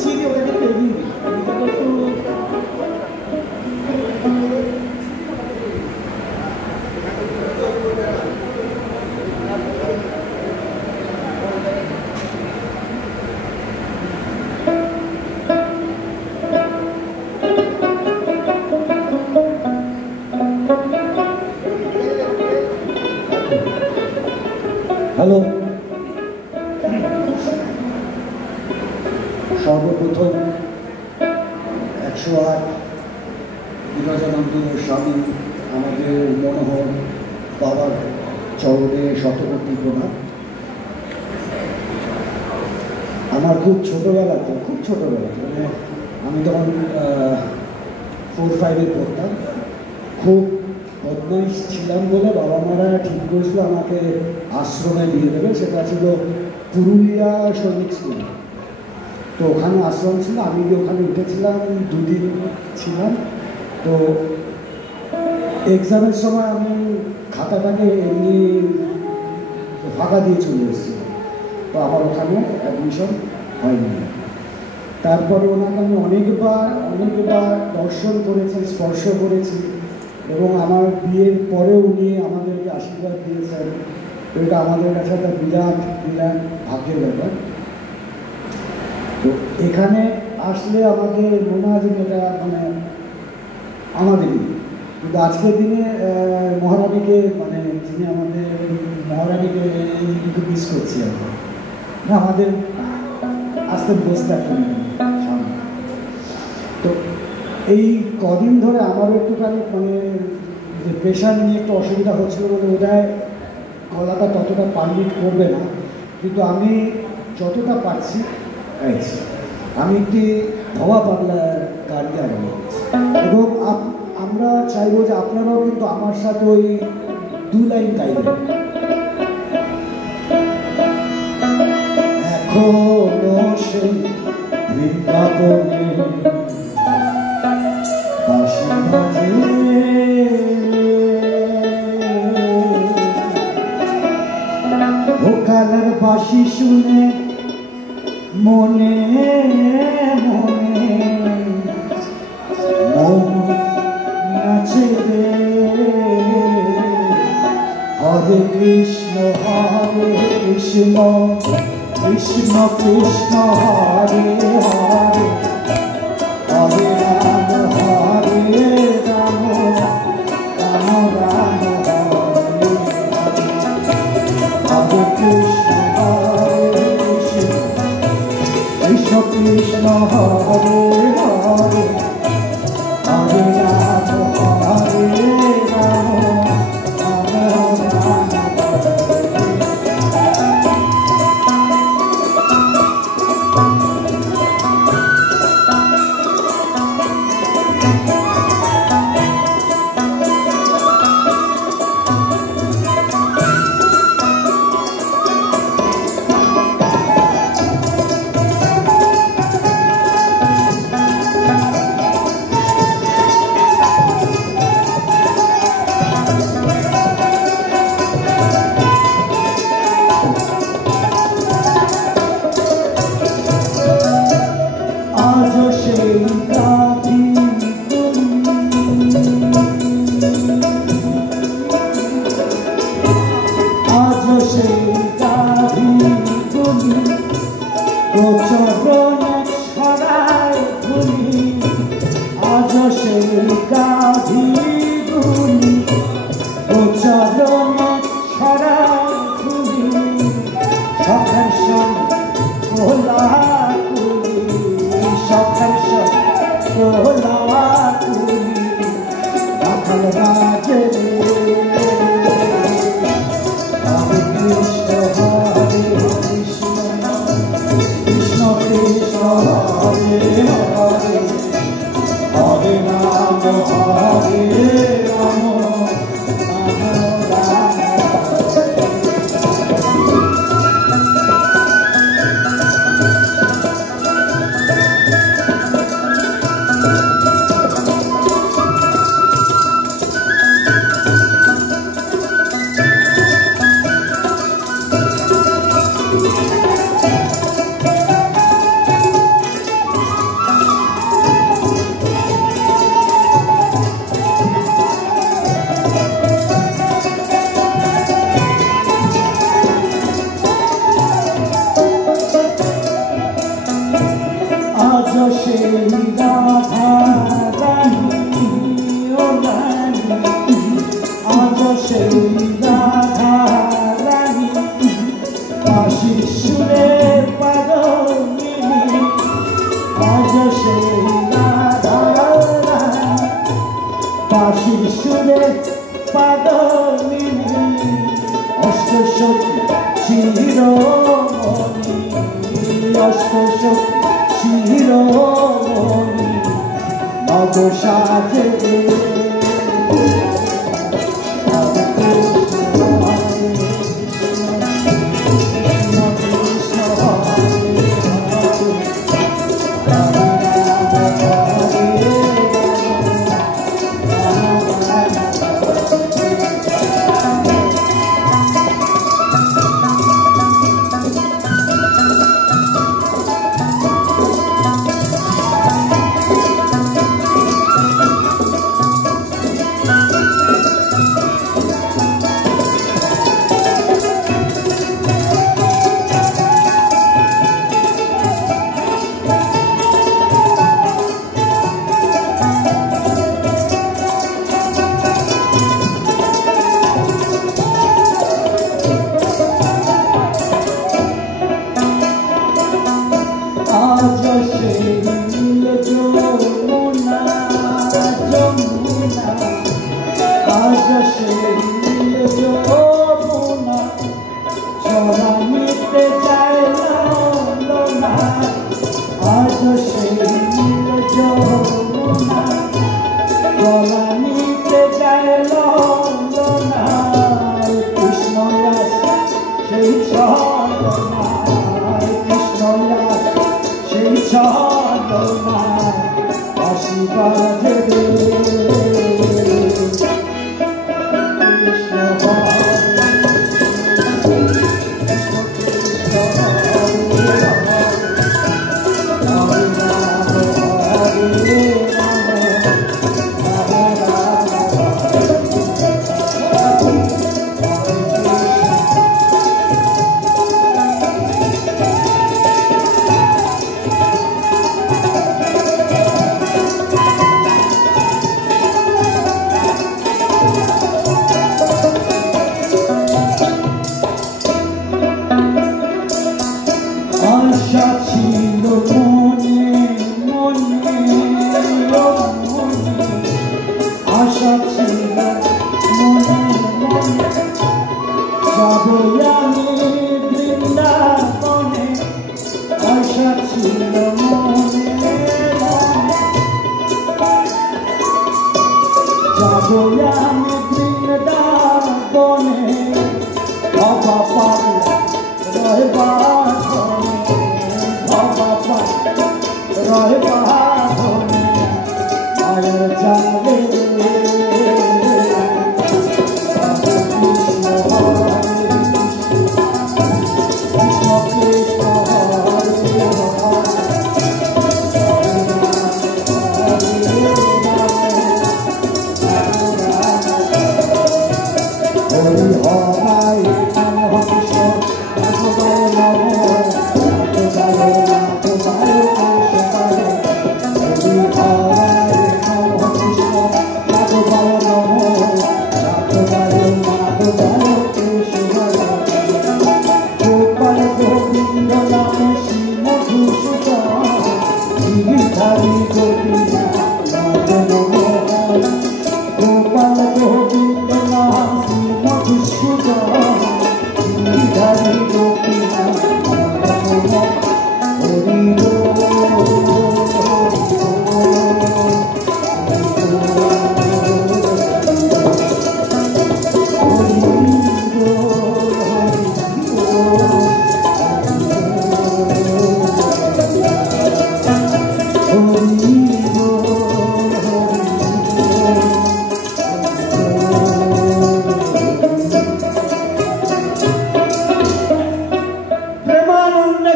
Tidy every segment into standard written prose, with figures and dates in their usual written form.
গুছিয়ে দিয়ে ওটাকে এগিয়ে দিই। হ্যালো, সর্বপ্রথম 108 বিরজানন্দ স্বামী আমাদের মনোহর বাবার চরণে শতকোটি প্রণাম। আমার খুব ছোটোবেলাতে মানে আমি তখন 4-5-এ পড়তাম, খুব বদমাইশ ছিলাম বলে বাবা মারা ঠিক করেছিল আমাকে আশ্রমে দিয়ে দেবে। সেটা ছিল পুরুলিয়া সৈনিক স্কুল। তো ওখানে আশ্রম ছিল, আমি ওখানে উঠেছিলাম, 2 দিন ছিলাম। তো এক্সামের সময় আমি খাতাটাকে এমনি ফাঁকা দিয়ে চলে এসেছিলাম। তো আমার ওখানে অ্যাডমিশন হয়নি। তারপরে ওনাকে আমি অনেকবার দর্শন করেছি, স্পর্শ করেছি, এবং আমার বিয়ের পরেও উনি আমাদেরকে আশীর্বাদ দিয়েছেন। এটা আমাদের কাছে একটা বিরাট ভাগ্যের ব্যাপার। তো এখানে আসলে আমাদের মনে হয় যে এটা মানে আমাদেরই, কিন্তু আজকের দিনে মহারানীকে মানে যিনি আমাদের মহারানীকে কিন্তু মিস করছি আমরা। আমাদের আসতে বসতে একটা সামনে। তো এই কদিন ধরে আমারও একটুখানি মানে যে প্রেশার নিয়ে একটু অসুবিধা হচ্ছিল বলে ওটায় গলাটা ততটা পারমিট করবে না, কিন্তু আমি যতটা পারছি গাইছি। আমি একটি ধোয়া পাগলা গান গাইব, এবং আমরা চাইবো যে আপনারাও কিন্তু আমার সাথে ওই 2 লাইন গাইবেন। এখনো সেই বৃন্দাবনে বাঁশি বাজে, ভোকালের বাঁশি শুনে মনে মন নাচে রে। হরে কৃষ্ণ কৃষ্ণ কৃষ্ণ কৃষ্ণ হরে হরে, হরে রাম রাম রাম রাম হরে হরে, কৃষ্ণ কৃষ্ণ কৃষ্ণ হরে হরে, হরে রাম রাম সুরে পাগলিনী আজ সেই রাধারানী বাঁশির সুরে পাগলিনী অষ্টসখী শিরোমণি অষ্টসখী শিরোমণি নব সাজে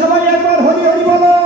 সবাই একবার হরি হরি বলো।